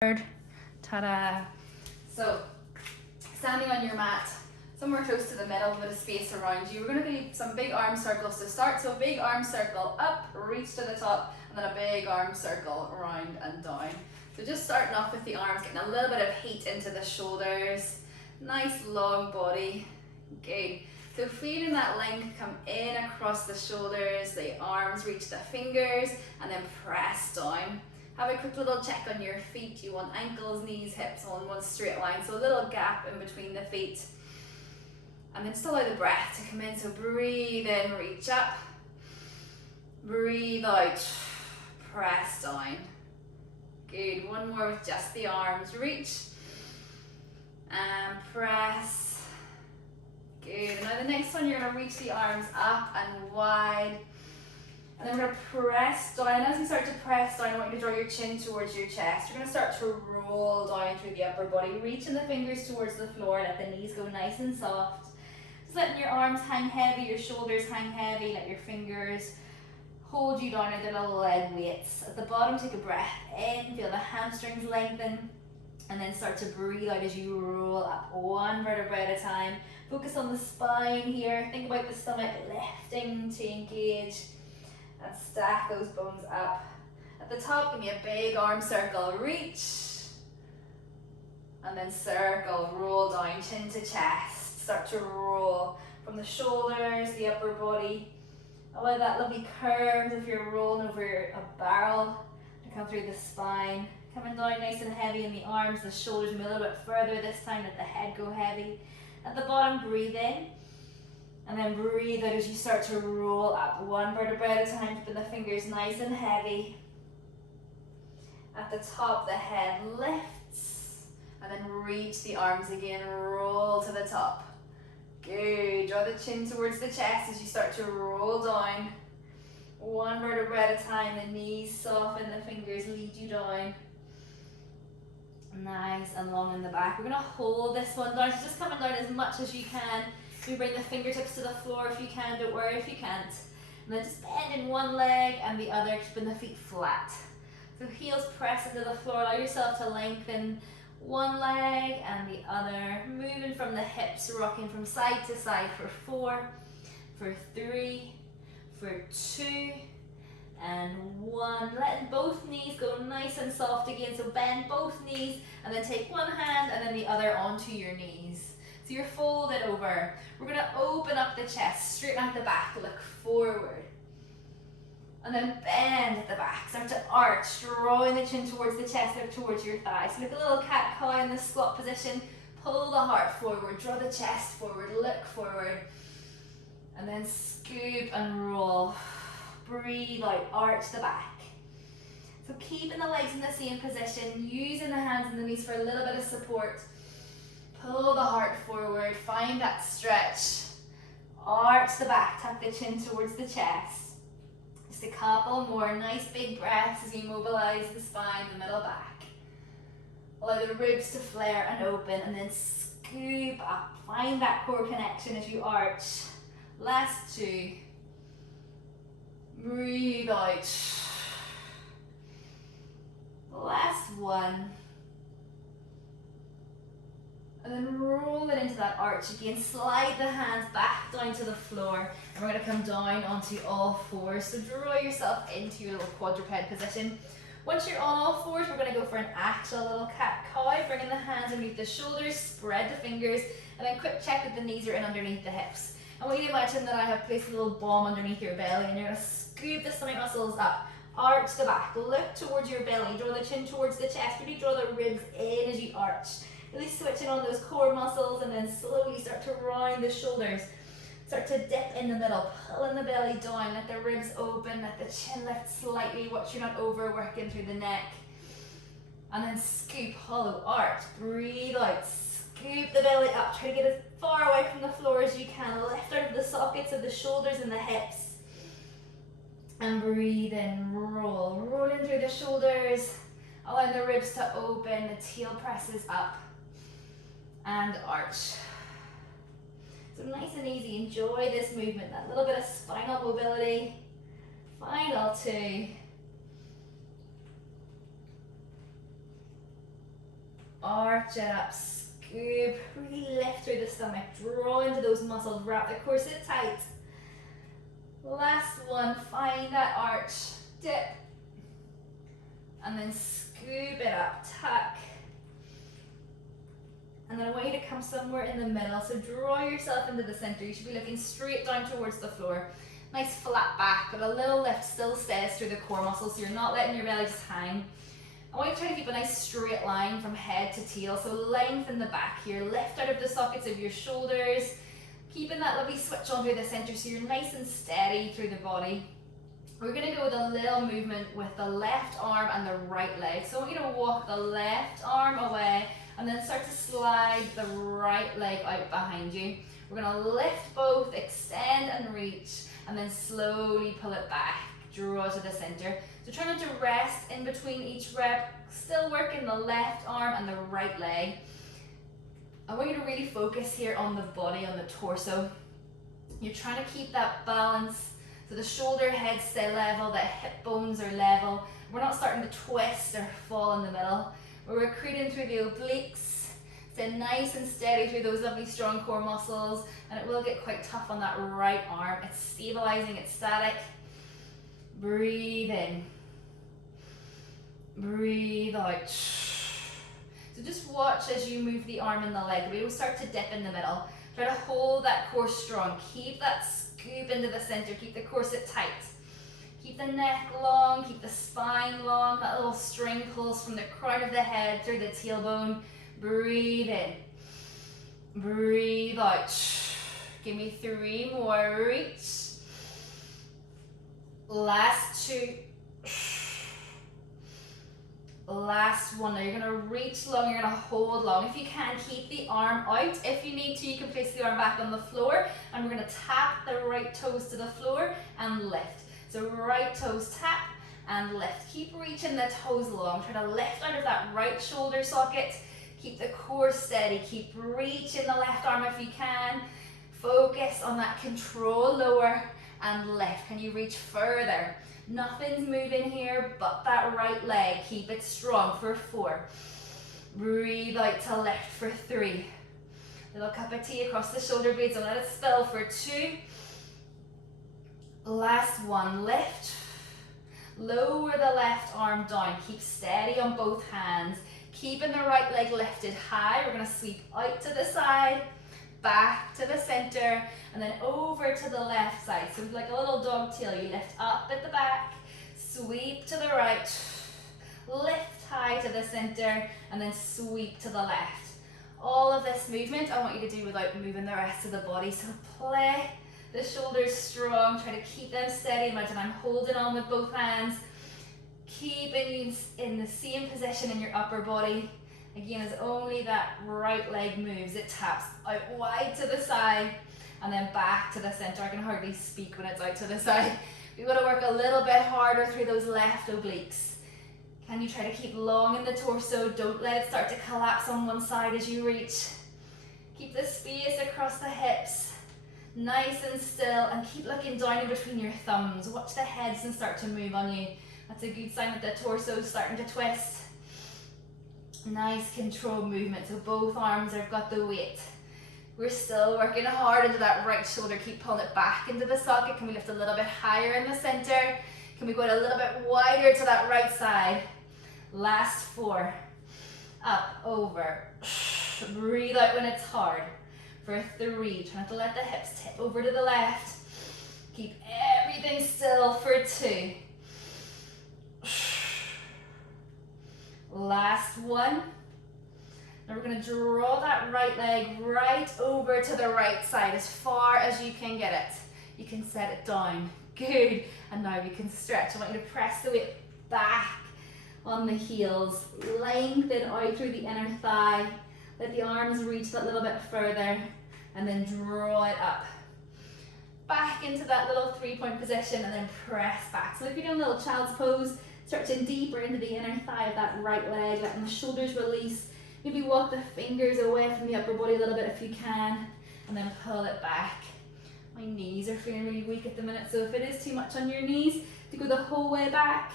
Ta-da! So, standing on your mat, somewhere close to the middle with a space around you, we're going to do some big arm circles to start. So a big arm circle up, reach to the top, and then a big arm circle around and down. So just starting off with the arms, getting a little bit of heat into the shoulders. Nice long body. Good. So feeling that length come in across the shoulders, the arms reach the fingers, and then press down. Have a quick little check on your feet. You want ankles, knees, hips on one straight line. So a little gap in between the feet. And then just allow the breath to come in. So breathe in, reach up. Breathe out, press down. Good. One more with just the arms. Reach and press. Good. Now the next one, you're going to reach the arms up and wide. And then we're going to press down. As you start to press down, I want you to draw your chin towards your chest. You're going to start to roll down through the upper body. Reaching the fingers towards the floor. Let the knees go nice and soft. Just letting your arms hang heavy, your shoulders hang heavy. Let your fingers hold you down at the little leg weights. At the bottom, take a breath in. Feel the hamstrings lengthen. And then start to breathe out as you roll up one vertebra at a time. Focus on the spine here. Think about the stomach lifting to engage. And stack those bones up. At the top, give me a big arm circle. Reach. And then circle, roll down, chin to chest. Start to roll from the shoulders, the upper body. Allow that lovely curve if you're rolling over a barrel to come through the spine. Coming down nice and heavy in the arms, the shoulders move a little bit further this time, let the head go heavy. At the bottom, breathe in. And then breathe out as you start to roll up one vertebra at a time, keeping the fingers nice and heavy. At the top, the head lifts. And then reach the arms again, roll to the top. Good. Draw the chin towards the chest as you start to roll down. One vertebra at a time, the knees soften, the fingers lead you down. Nice and long in the back. We're going to hold this one down, so just coming down as much as you can. You bring the fingertips to the floor if you can, don't worry if you can't. And then just bend in one leg and the other, keeping the feet flat. So heels press into the floor, allow yourself to lengthen one leg and the other. Moving from the hips, rocking from side to side for 4, for 3, for 2, and 1. Letting both knees go nice and soft again. So bend both knees and then take one hand and then the other onto your knees. So you're folded over. We're going to open up the chest, straighten out the back, look forward. And then bend at the back. Start to arch, drawing the chin towards the chest, look towards your thighs. So like a little cat-cow in the squat position. Pull the heart forward, draw the chest forward, look forward. And then scoop and roll. Breathe out, arch the back. So keeping the legs in the same position, using the hands and the knees for a little bit of support. Pull the heart forward, find that stretch. Arch the back, tuck the chin towards the chest. Just a couple more nice big breaths as you mobilize the spine, the middle back. Allow the ribs to flare and open, and then scoop up. Find that core connection as you arch. Last 2. Breathe out. Last 1. And then roll it into that arch again. Slide the hands back down to the floor. And we're going to come down onto all 4s. So draw yourself into your little quadruped position. Once you're on all 4s, we're going to go for an actual little cat-cow. Bringing the hands underneath the shoulders, spread the fingers, and then quick check that the knees are in underneath the hips. I want you to imagine that I have placed a little bomb underneath your belly, and you're going to scoop the stomach muscles up. Arch the back, look towards your belly, draw the chin towards the chest, really draw the ribs in as you arch. Really switching on those core muscles, and then slowly start to round the shoulders. Start to dip in the middle, pulling the belly down, let the ribs open, let the chin lift slightly, watch you're not overworking through the neck. And then scoop, hollow, arch, breathe out, scoop the belly up, try to get as far away from the floor as you can, lift out of the sockets of the shoulders and the hips. And breathe in, roll, rolling through the shoulders, allowing the ribs to open, the tail presses up, and arch. So nice and easy, enjoy this movement, that little bit of spinal mobility. Final 2. Arch it up, scoop, really lift through the stomach, draw into those muscles, wrap the corset tight. Last one, find that arch, dip, and then scoop it up, tuck. And then I want you to come somewhere in the middle, so draw yourself into the center. You should be looking straight down towards the floor. Nice flat back, but a little lift still stays through the core muscles, so you're not letting your belly just hang. I want you to try to keep a nice straight line from head to tail, so lengthen the back here, lift out of the sockets of your shoulders, keeping that lovely switch on through the center so you're nice and steady through the body. We're going to go with a little movement with the left arm and the right leg. So I want you to walk the left arm away and then start to slide the right leg out behind you. We're going to lift both, extend and reach, and then slowly pull it back, draw to the center. So try not to rest in between each rep, still working the left arm and the right leg. I want you to really focus here on the body, on the torso. You're trying to keep that balance so the shoulder heads stay level, the hip bones are level. We're not starting to twist or fall in the middle. We're recruiting through the obliques. Stay nice and steady through those lovely strong core muscles, and it will get quite tough on that right arm. It's stabilizing, it's static. Breathe in. Breathe out. So just watch as you move the arm and the leg. We will start to dip in the middle. Try to hold that core strong. Keep that scoop into the center. Keep the corset tight. Keep the neck long. Keep the spine long. That little string pulls from the crown of the head through the tailbone. Breathe in. Breathe out. Give me 3 more. Reach. Last 2. Last one. Now you're going to reach long, you're going to hold long. If you can, keep the arm out. If you need to, you can place the arm back on the floor, and we're going to tap the right toes to the floor and lift. So right toes tap and lift. Keep reaching the toes long. Try to lift out of that right shoulder socket. Keep the core steady. Keep reaching the left arm if you can. Focus on that control, lower and lift. Can you reach further? Nothing's moving here but that right leg. Keep it strong for 4. Breathe out to lift for 3. Little cup of tea across the shoulder blades and let it spill for 2. Last one, lift. Lower the left arm down. Keep steady on both hands. Keeping the right leg lifted high. We're going to sweep out to the side, back to the center, and then over to the left side. So like a little dog tail, you lift up at the back, sweep to the right, lift high to the center, and then sweep to the left. All of this movement I want you to do without moving the rest of the body. So play the shoulders strong, try to keep them steady. Imagine I'm holding on with both hands, keeping you in the same position in your upper body. Again, as only that right leg moves, it taps out wide to the side and then back to the center. I can hardly speak when it's out to the side. We've got to work a little bit harder through those left obliques. Can you try to keep long in the torso? Don't let it start to collapse on one side as you reach. Keep the space across the hips, nice and still, and keep looking down in between your thumbs. Watch the heads and start to move on you. That's a good sign that the torso is starting to twist. Nice controlled movement, so both arms have got the weight. We're still working hard into that right shoulder. Keep pulling it back into the socket. Can we lift a little bit higher in the center? Can we go a little bit wider to that right side? Last 4. Up, over. Breathe out when it's hard. For 3. Try not to let the hips tip over to the left. Keep everything still for 2. Last 1. Now we're going to draw that right leg right over to the right side as far as you can get it. You can set it down. Good. And now we can stretch. I want you to press the weight back on the heels. Lengthen out through the inner thigh. Let the arms reach that little bit further. And then draw it up. Back into that little 3-point position and then press back. So if you're doing a little child's pose, stretching deeper into the inner thigh of that right leg, letting the shoulders release. Maybe walk the fingers away from the upper body a little bit if you can, and then pull it back. My knees are feeling really weak at the minute, so if it is too much on your knees to go the whole way back,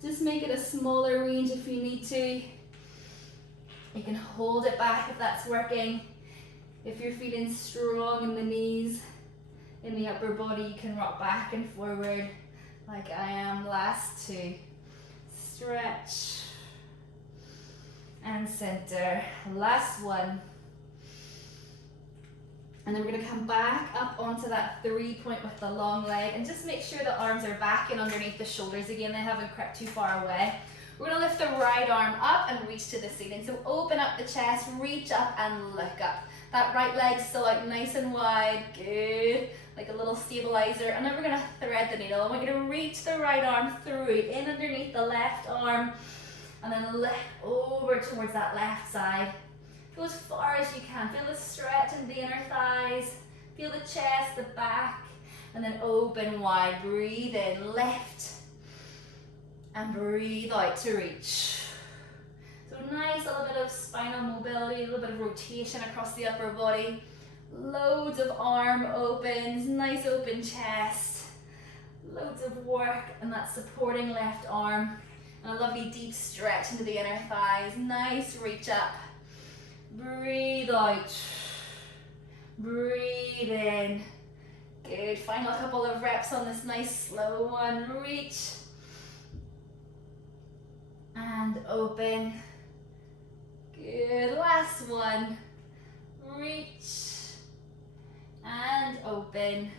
just make it a smaller range if you need to. You can hold it back if that's working. If you're feeling strong in the knees, in the upper body, you can rock back and forward like I am. Last two. Stretch and center. Last one. And then we're going to come back up onto that 3-point with the long leg, and just make sure the arms are back and underneath the shoulders again. They haven't crept too far away. We're going to lift the right arm up and reach to the ceiling. So open up the chest, reach up and look up. That right leg still out nice and wide. Good. Like a little stabilizer. And then we're going to thread the needle. I want you to reach the right arm through, in underneath the left arm, and then lift over towards that left side. Go as far as you can. Feel the stretch in the inner thighs. Feel the chest, the back, and then open wide. Breathe in, lift, and breathe out to reach. So nice little bit of spinal mobility, a little bit of rotation across the upper body. Loads of arm opens, nice open chest. Loads of work and that supporting left arm. And a lovely deep stretch into the inner thighs. Nice reach up. Breathe out. Breathe in. Good. Final couple of reps on this nice slow one. Reach. And open. Good. Last one. Reach. And open.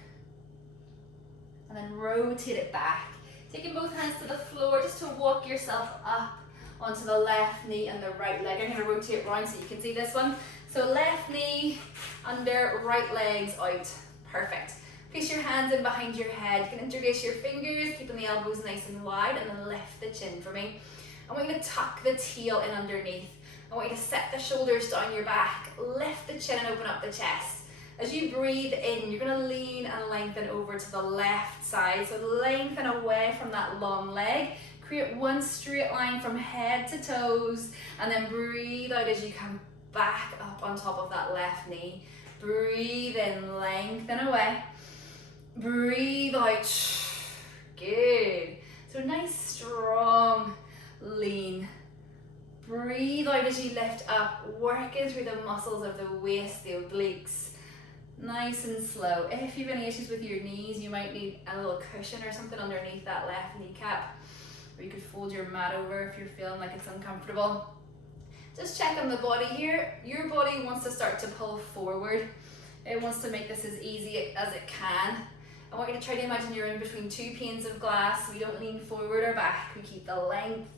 And then rotate it back. Taking both hands to the floor just to walk yourself up onto the left knee and the right leg. I'm going to rotate around so you can see this one. So left knee under, right legs out. Perfect. Place your hands in behind your head. You can interlace your fingers, keeping the elbows nice and wide, and then lift the chin for me. I want you to tuck the tail in underneath. I want you to set the shoulders down your back, lift the chin and open up the chest. As you breathe in, you're going to lean and lengthen over to the left side. So lengthen away from that long leg. Create one straight line from head to toes, and then breathe out as you come back up on top of that left knee. Breathe in, lengthen away. Breathe out. Good. So nice, strong lean. Breathe out as you lift up, working through the muscles of the waist, the obliques. Nice and slow. If you have any issues with your knees, you might need a little cushion or something underneath that left kneecap. Or you could fold your mat over if you're feeling like it's uncomfortable. Just check on the body here. Your body wants to start to pull forward. It wants to make this as easy as it can. I want you to try to imagine you're in between two panes of glass. We don't lean forward or back. We keep the length.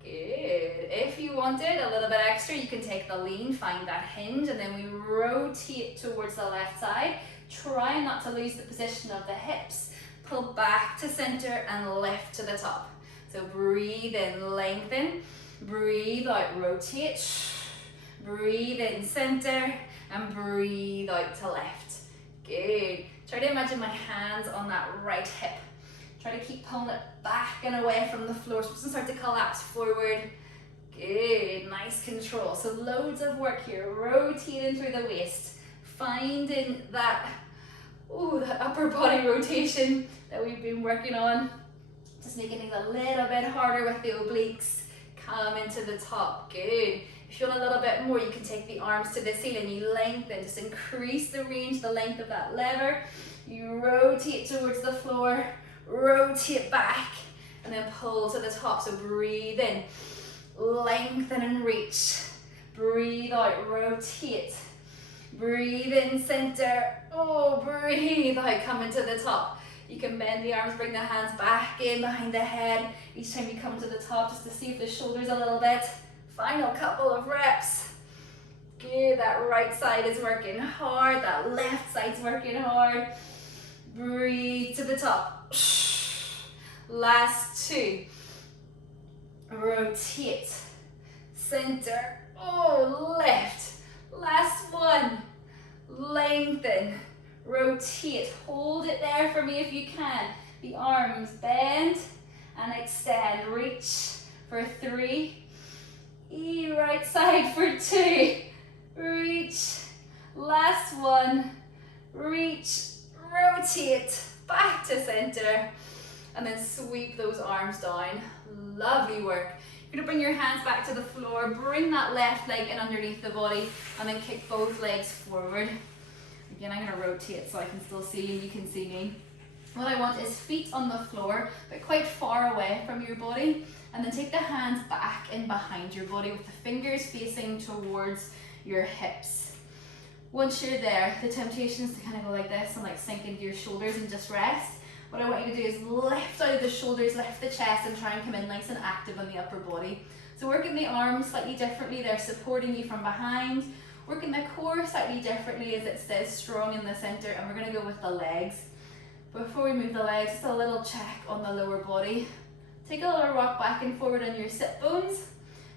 Good. If you wanted a little bit extra, you can take the lean, find that hinge, and then we rotate towards the left side. Try not to lose the position of the hips. Pull back to center and lift to the top. So breathe in, lengthen. Breathe out, rotate. Breathe in, center, and breathe out to left. Good. Try to imagine my hands on that right hip. Try to keep pulling it back and away from the floor so it doesn't start to collapse forward. Good, nice control. So loads of work here, rotating through the waist, finding that, that upper body rotation that we've been working on. Just making things a little bit harder with the obliques. Come into the top, good. If you want a little bit more, you can take the arms to the ceiling, you lengthen, just increase the range, the length of that lever. You rotate towards the floor, rotate back, and then pull to the top. So breathe in, lengthen and reach. Breathe out, rotate. Breathe in, center. Breathe out, come into the top. You can bend the arms, bring the hands back in behind the head. Each time you come to the top, just to see if the shoulders a little bit. Final couple of reps. Good, that right side is working hard, that left side's working hard. Breathe to the top. Last two. Rotate. Center. Lift. Last one. Lengthen. Rotate. Hold it there for me if you can. The arms bend and extend. Reach for 3. Right side for 2. Reach. Last one. Reach. Rotate. Back to center. And then sweep those arms down. Lovely work. If You're gonna bring your hands back to the floor, bring that left leg in underneath the body, and then kick both legs forward. Again, I'm gonna rotate so I can still see you and you can see me. What I want is feet on the floor, but quite far away from your body, and then take the hands back in behind your body with the fingers facing towards your hips. Once you're there, the temptation is to kind of go like this and like sink into your shoulders and just rest. What I want you to do is lift out of the shoulders, lift the chest, and try and come in nice and active on the upper body. So working the arms slightly differently, they're supporting you from behind. Working the core slightly differently as it stays strong in the center, and we're going to go with the legs. Before we move the legs, just a little check on the lower body. Take a little rock back and forward on your sit bones,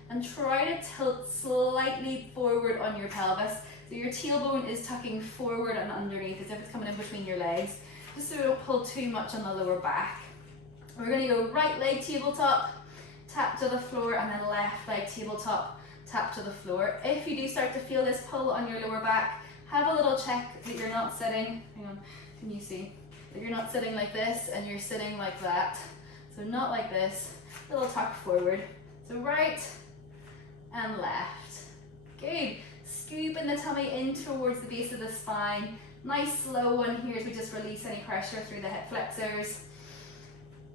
and try to tilt slightly forward on your pelvis. So your tailbone is tucking forward and underneath as if it's coming in between your legs, just so you don't pull too much on the lower back. We're going to go right leg tabletop, tap to the floor, and then left leg tabletop, tap to the floor. If you do start to feel this pull on your lower back, have a little check that you're not sitting, hang on, can you see? That you're not sitting like this and you're sitting like that. So not like this, little tuck forward. So right and left. Good. Scooping the tummy in towards the base of the spine. Nice slow one here as we just release any pressure through the hip flexors.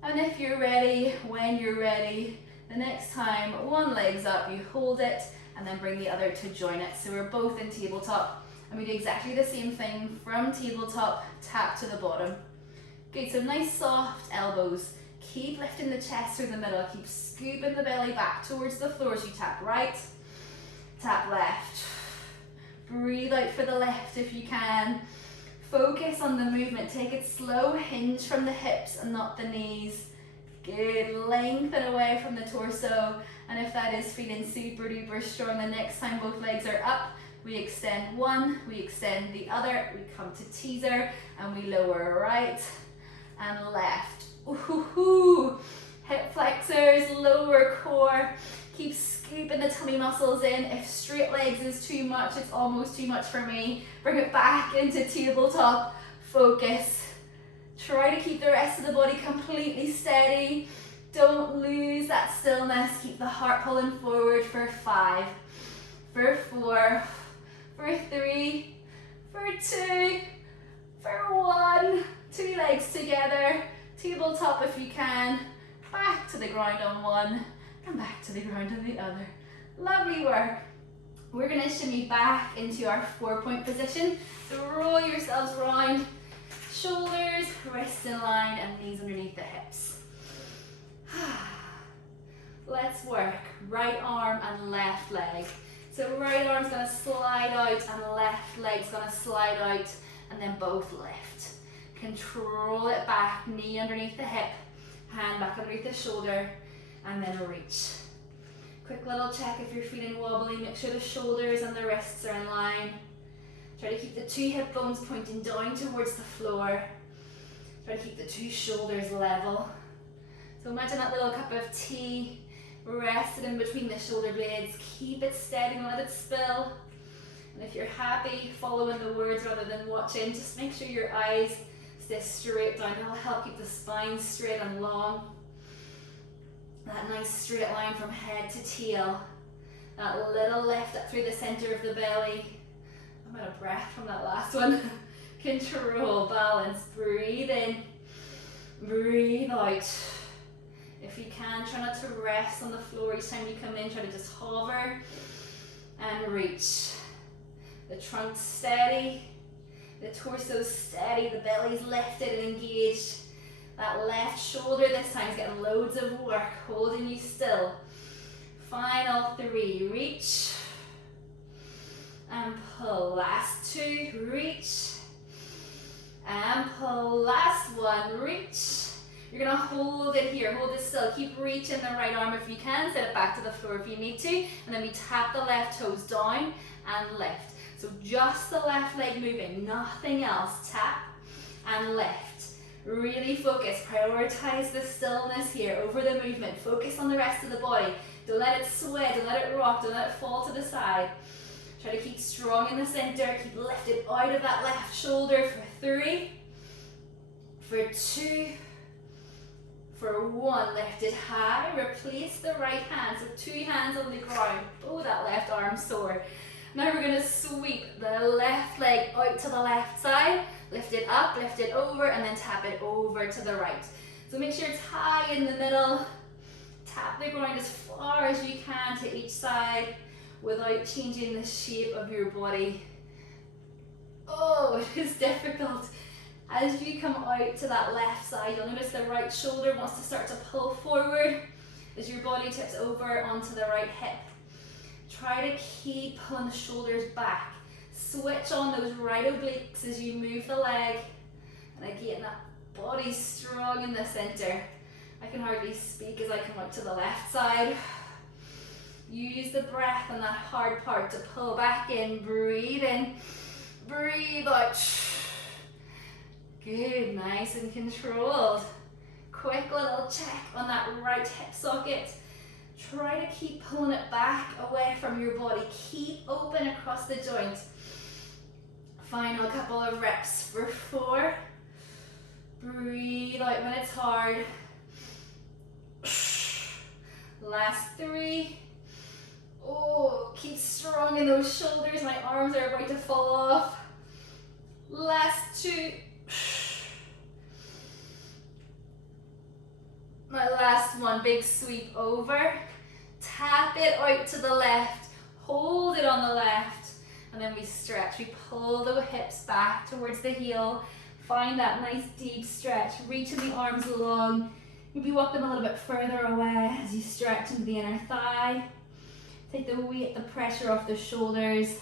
And if you're ready, when you're ready, the next time one leg's up, you hold it and then bring the other to join it. So we're both in tabletop, and we do exactly the same thing from tabletop, tap to the bottom. Good, so nice soft elbows. Keep lifting the chest through the middle, keep scooping the belly back towards the floor as you tap right, tap left. Breathe out for the left if you can. Focus on the movement, take it slow, hinge from the hips and not the knees. Good, lengthen away from the torso, and if that is feeling super duper strong, the next time both legs are up, we extend one, we extend the other, we come to teaser, and we lower right and left. Ooh, hip flexors, lower core, keep scooping the tummy muscles in. If straight legs is too much, it's almost too much for me. Bring it back into tabletop, focus. Try to keep the rest of the body completely steady. Don't lose that stillness. Keep the heart pulling forward for 5, for 4, for 3, for 2, for 1. 2 legs together. Tabletop if you can. Back to the ground on one and back to the ground on the other. Lovely work. We're going to shimmy back into our 4-point position. So roll yourselves round. Shoulders, wrists in line, and knees underneath the hips. Let's work right arm and left leg. So right arm's going to slide out and left leg's going to slide out, and then both lift. Control it back, knee underneath the hip, hand back underneath the shoulder, and then reach. Quick little check if you're feeling wobbly, make sure the shoulders and the wrists are in line. Try to keep the 2 hip bones pointing down towards the floor. Try to keep the 2 shoulders level. So imagine that little cup of tea rested in between the shoulder blades. Keep it steady and let it spill. And if you're happy following the words rather than watching, just make sure your eyes stay straight down. That'll help keep the spine straight and long. That nice straight line from head to tail. That little lift up through the center of the belly. I'm out of breath from that last one. Control, balance, breathe in, breathe out. If you can, try not to rest on the floor each time you come in. Try to just hover and reach. The trunk steady, the torso steady, the belly's lifted and engaged. That left shoulder this time is getting loads of work, holding you still. Final 3, reach and pull. Last 2, reach and pull. Last 1, reach. You're gonna hold it here, hold it still. Keep reaching the right arm if you can, set it back to the floor if you need to, and then we tap the left toes down and lift. So just the left leg moving, nothing else. Tap and lift. Really focus, prioritize the stillness here over the movement. Focus on the rest of the body. Don't let it sway, don't let it rock, don't let it fall to the side. Try to keep strong in the center, keep lifted out of that left shoulder for 3, for 2, For 1, lift it high, replace the right hand, so 2 hands on the ground. Oh, that left arm sore. Now we're going to sweep the left leg out to the left side, lift it up, lift it over, and then tap it over to the right. So make sure it's high in the middle, tap the ground as far as you can to each side without changing the shape of your body. Oh, it is difficult. As you come out to that left side, you'll notice the right shoulder wants to start to pull forward as your body tips over onto the right hip. Try to keep pulling the shoulders back. Switch on those right obliques as you move the leg. And again, that body's strong in the center. I can hardly speak as I come out to the left side. Use the breath on that hard part to pull back in. Breathe in, breathe out. Good, nice and controlled. Quick little check on that right hip socket. Try to keep pulling it back away from your body. Keep open across the joint. Final couple of reps for 4. Breathe out when it's hard. Last 3. Oh, keep strong in those shoulders. My arms are about to fall off. Last 2. My last one, big sweep over. Tap it out to the left. Hold it on the left. And then we stretch. We pull the hips back towards the heel. Find that nice deep stretch. Reaching the arms long. Maybe walk them a little bit further away as you stretch into the inner thigh. Take the weight, the pressure off the shoulders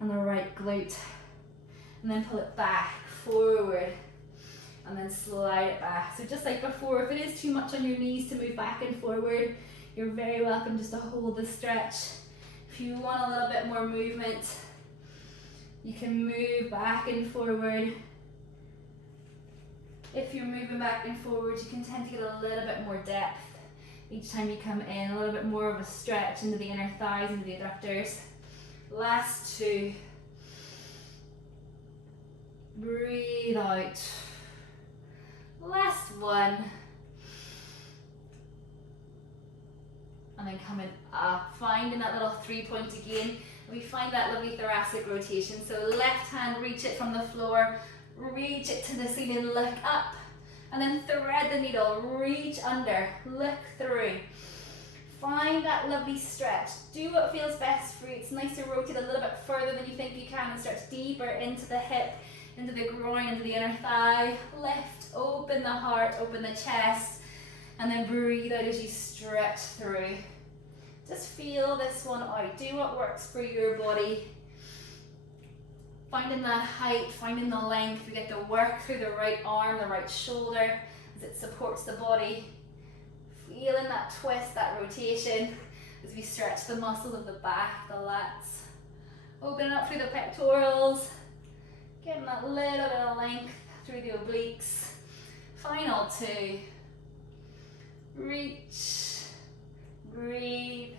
and the right glute. And then pull it back, forward. And then slide it back. So just like before, if it is too much on your knees to move back and forward, you're very welcome just to hold the stretch. If you want a little bit more movement, you can move back and forward. If you're moving back and forward, you can tend to get a little bit more depth each time you come in, a little bit more of a stretch into the inner thighs, into the adductors. Last 2. Breathe out. Last 1. And then coming up, finding that little 3-point again. We find that lovely thoracic rotation. So left hand, reach it from the floor, reach it to the ceiling, look up, and then thread the needle, reach under, look through. Find that lovely stretch. Do what feels best for you. It's nice to rotate a little bit further than you think you can and stretch deeper into the hip, into the groin, into the inner thigh. Lift, open the heart, open the chest, and then breathe out as you stretch through. Just feel this one out. Do what works for your body. Finding that height, finding the length. We get to work through the right arm, the right shoulder as it supports the body. Feeling that twist, that rotation as we stretch the muscles of the back, the lats. Opening up through the pectorals. Getting that little bit of length through the obliques. Final 2. Reach, breathe,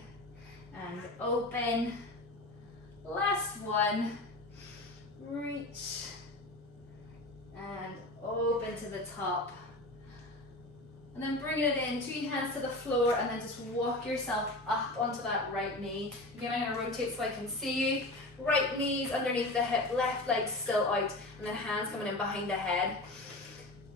and open. Last 1. Reach, and open to the top. And then bringing it in, 2 hands to the floor, and then just walk yourself up onto that right knee. Again, I'm going to rotate so I can see you. Right knees underneath the hip, left leg still out, and then hands coming in behind the head.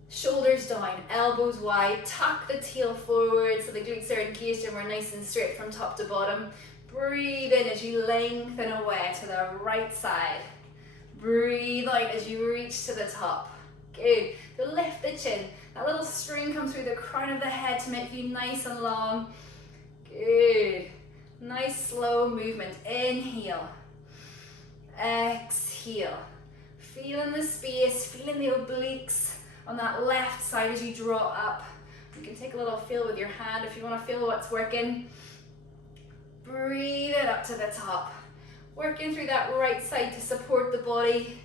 Shoulders down, elbows wide, tuck the tail forward so the glutes are engaged and we're nice and straight from top to bottom. Breathe in as you lengthen away to the right side. Breathe out as you reach to the top. Good. So lift the chin. That little string comes through the crown of the head to make you nice and long. Good. Nice slow movement. Inhale. Exhale. Feeling the space, feeling the obliques on that left side as you draw up. You can take a little feel with your hand if you want to feel what's working. Breathe it up to the top. Working through that right side to support the body.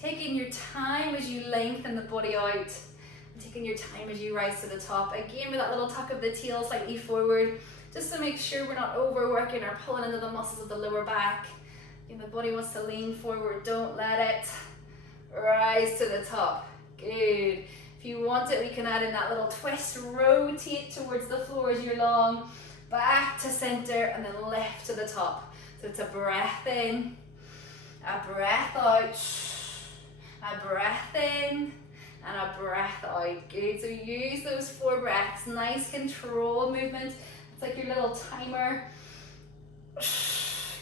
Taking your time as you lengthen the body out. And taking your time as you rise to the top. Again with that little tuck of the tail slightly forward. Just to make sure we're not overworking or pulling into the muscles of the lower back. If the body wants to lean forward, don't let it. Rise to the top. Good. If you want it, we can add in that little twist, rotate towards the floor as you're long, back to center, and then lift to the top. So it's a breath in, a breath out, a breath in, and a breath out. Good, so use those 4 breaths, nice control movement. It's like your little timer.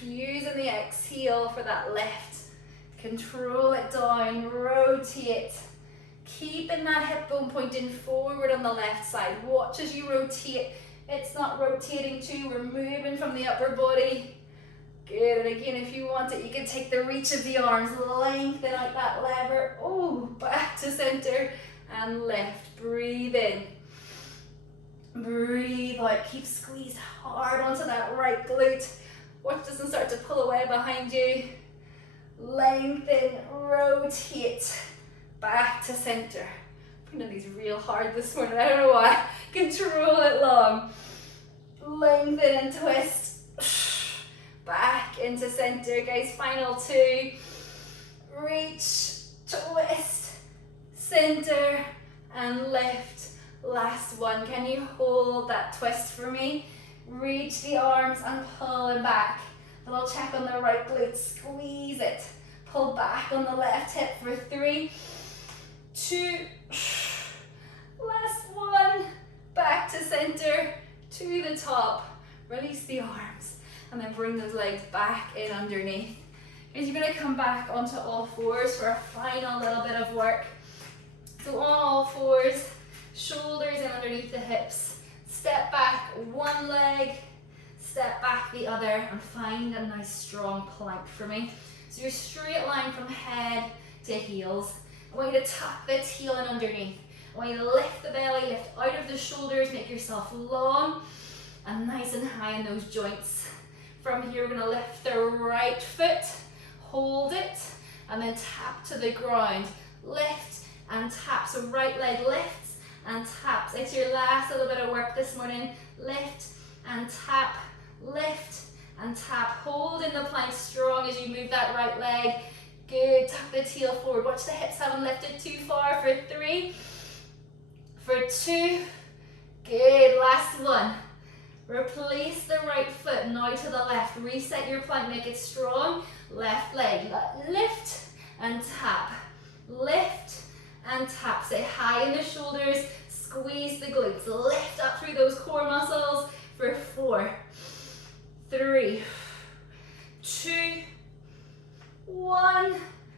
Using the exhale for that lift. Control it down, rotate. Keeping that hip bone pointing forward on the left side. Watch as you rotate. It's not rotating too, we're moving from the upper body. Good, and again, if you want it, you can take the reach of the arms, lengthen out that lever. Oh, back to center and lift. Breathe in. Breathe out. Keep squeezed hard onto that right glute. Watch doesn't start to pull away behind you. Lengthen, rotate, back to center. I'm finding these real hard this morning, I don't know why. Control it long. Lengthen and twist. Back into center, guys. Final 2. Reach, twist, center, and lift. Last one. Can you hold that twist for me? Reach the arms and pull them back. Little check on the right glute, squeeze it. Pull back on the left hip for 3, 2, last one. Back to center, to the top. Release the arms, and then bring those legs back in underneath. And you're gonna come back onto all 4s for a final little bit of work. So on all 4s, shoulders in underneath the hips. Step back one leg, step back the other, and find a nice strong plank for me. So your straight line from head to heels. I want you to tuck the heel in underneath. I want you to lift the belly, lift out of the shoulders, make yourself long and nice and high in those joints. From here, we're gonna lift the right foot, hold it, and then tap to the ground. Lift and tap, so right leg lifts and taps. It's your last little bit of work this morning. Lift and tap, lift and tap. Hold in the plank strong as you move that right leg. Good, tuck the heel forward. Watch the hips haven't lifted too far for 3, for 2. Good, last one. Replace the right foot now to the left. Reset your plank, make it strong. Left leg, lift and tap. Lift and tap. Stay high in the shoulders, squeeze the glutes. Lift up through those core muscles for 4, 3, 2, 1.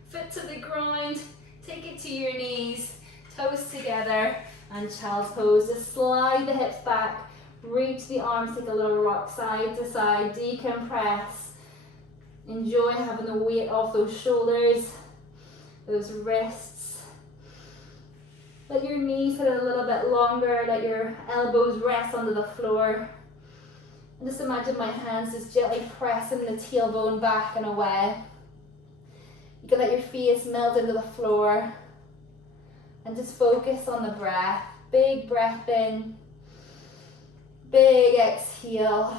Foot to the ground. Take it to your knees. Toes together and child's pose. Just slide the hips back. Reach the arms, take a little rock side to side. Decompress. Enjoy having the weight off those shoulders, those wrists. Let your knees sit a little bit longer. Let your elbows rest onto the floor. And just imagine my hands just gently pressing the tailbone back and away. You can let your face melt into the floor. And just focus on the breath. Big breath in. Big exhale.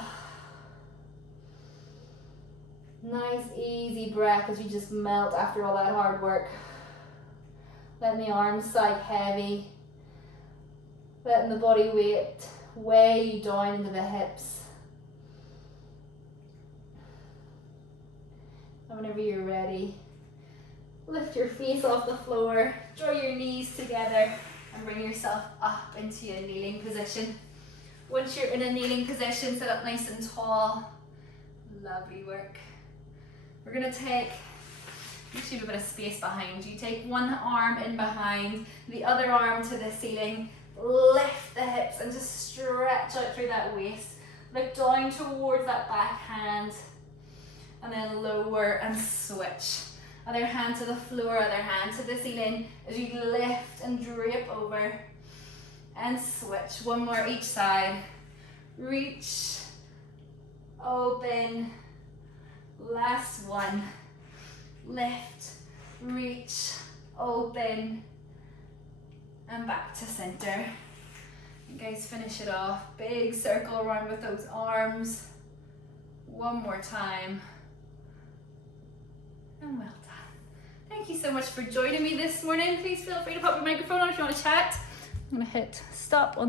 Nice easy breath as you just melt after all that hard work. Letting the arms sag heavy. Letting the body weight weigh you down into the hips. And whenever you're ready, lift your face off the floor, draw your knees together and bring yourself up into a kneeling position. Once you're in a kneeling position, sit up nice and tall. Lovely work. We're going to take, make sure you have a bit of space behind you. Take one arm in behind, the other arm to the ceiling. Lift the hips and just stretch out through that waist. Look down towards that back hand. And then lower and switch. Other hand to the floor, other hand to the ceiling as you lift and drape over. And switch. One more each side. Reach. Open. Last one. Lift. Reach. Open. And back to center. And guys, finish it off. Big circle around with those arms. One more time. And well done. Thank Thank you so much for joining me this morning. Please feel free to pop your microphone on if you want to chat. I'm gonna hit stop on